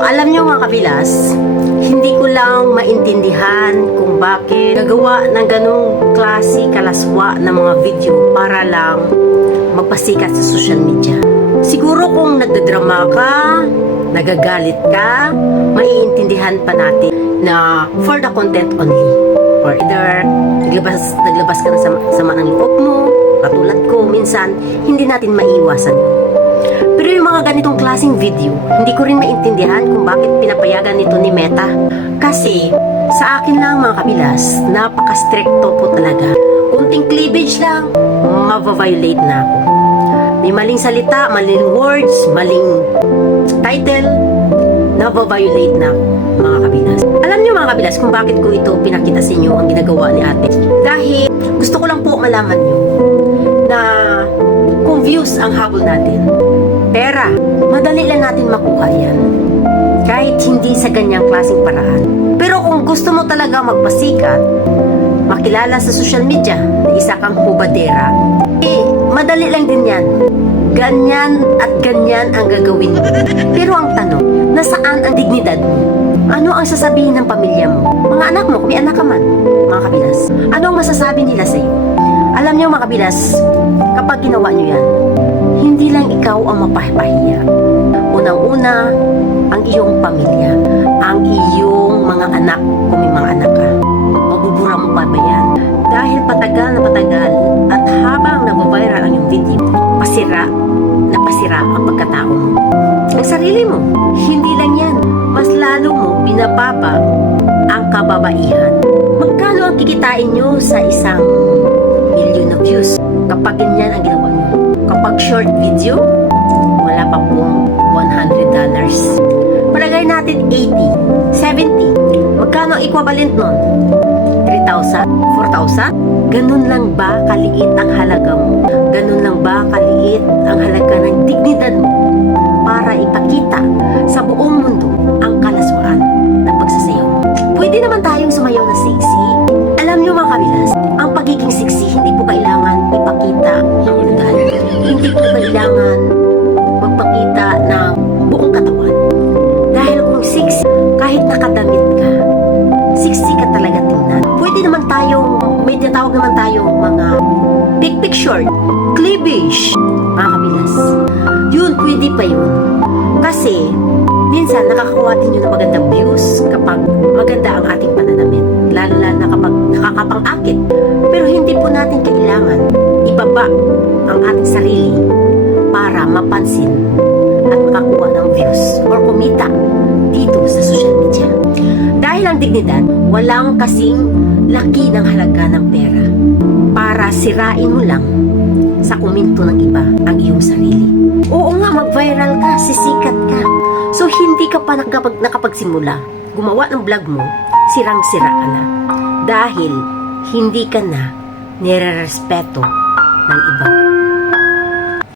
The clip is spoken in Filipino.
alam nyo mga kabilas, hindi ko lang maintindihan kung bakit gagawa ng ganong klase kalaswa ng mga video para lang magpasikat sa social media. Siguro kung nagdadrama ka, nagagalit ka, maiintindihan pa natin na for the content only. Or either, naglabas ka ng sama ng loob mo, katulad ko, minsan, hindi natin maiiwasan. Pero yung mga ganitong klaseng video, hindi ko rin maintindihan kung bakit pinapayagan nito ni Meta. Kasi, sa akin lang mga kabilas, napaka-stricto po talaga. Kunting cleavage lang, mava-violate na ako. May maling salita, maling words, maling title, nava-violate na ako, mga kabilas. Alam niyo mga kabilas kung bakit ko ito pinakita sa inyo ang ginagawa ni ate. Dahil gusto ko lang po malaman niyo na kung views ang habol natin, pera, madali lang natin makuha yan. Kahit hindi sa ganyang klaseng paraan. Pero kung gusto mo talaga magpasikat, makilala sa social media na isa kang hubadera, madali lang din yan. Ganyan at ganyan ang gagawin mo. Pero ang tanong, nasaan ang dignidad mo? Ano ang sasabihin ng pamilya mo? Mga anak mo, kung may anak ka man, mga kabilas. Ano ang masasabi nila sa'yo? Alam niyo mga kabilas, kapag ginawa niyo yan, hindi lang ikaw ang mapahiya. Unang-una, ang iyong pamilya, ang iyong mga anak, kung may mga anak ka. Mabubura mo pa ba yan? Dahil patagal na patagal at habang nabaviral ang iyong video, pasira ang pagkatao mo. Ang sarili mo, hindi lang yan. Mas lalo mo binababa ang kababaihan. Magkano ang kikitain nyo sa 1 million na views kapag ganyan ang ginawa nyo? Kapag short video, wala pa pong $100. Palagay natin 80, 70. Magkano ang equivalent nun? 3,000? 4,000? Ganun lang ba kaliit ang halaga mo? Ganun lang ba kaliit ang halaga ng dignidad mo para ipakita sa buong mundo ang kalaswaan ng pagsasayaw? Pwede naman tayong sumayaw na sexy. Alam nyo mga kabilas, ang pagiging sexy hindi po kailangan ipakita ang ugali. Hindi po kailangan magpakita ng buong katawan. Dahil kung sexy, kahit nakadamit ka, sexy ka talaga tingnan. Pwede naman tayong, may tinatawag naman tayong mga big picture, cleavage, mga kabilas. Yun, pwede pa yun. Kasi, minsan nakakakuha din yun ng magandang views kapag maganda ang ating pananamit. Lalo na kapag nakakapang-akit. Pero hindi po natin kailangan ibaba ang ating sarili para mapansin at makakuha ng views or kumita dito sa social media. Dahil ang dignidad, walang kasing laki ng halaga ng pera para sirain mo lang sa komento ng iba ang iyong sarili. Oo nga, mag-viral ka, sisikat ka. So, hindi ka pa nakapagsimula. Gumawa ng vlog mo, sirang-sira ka na. Dahil hindi ka na nire-respeto ng iba.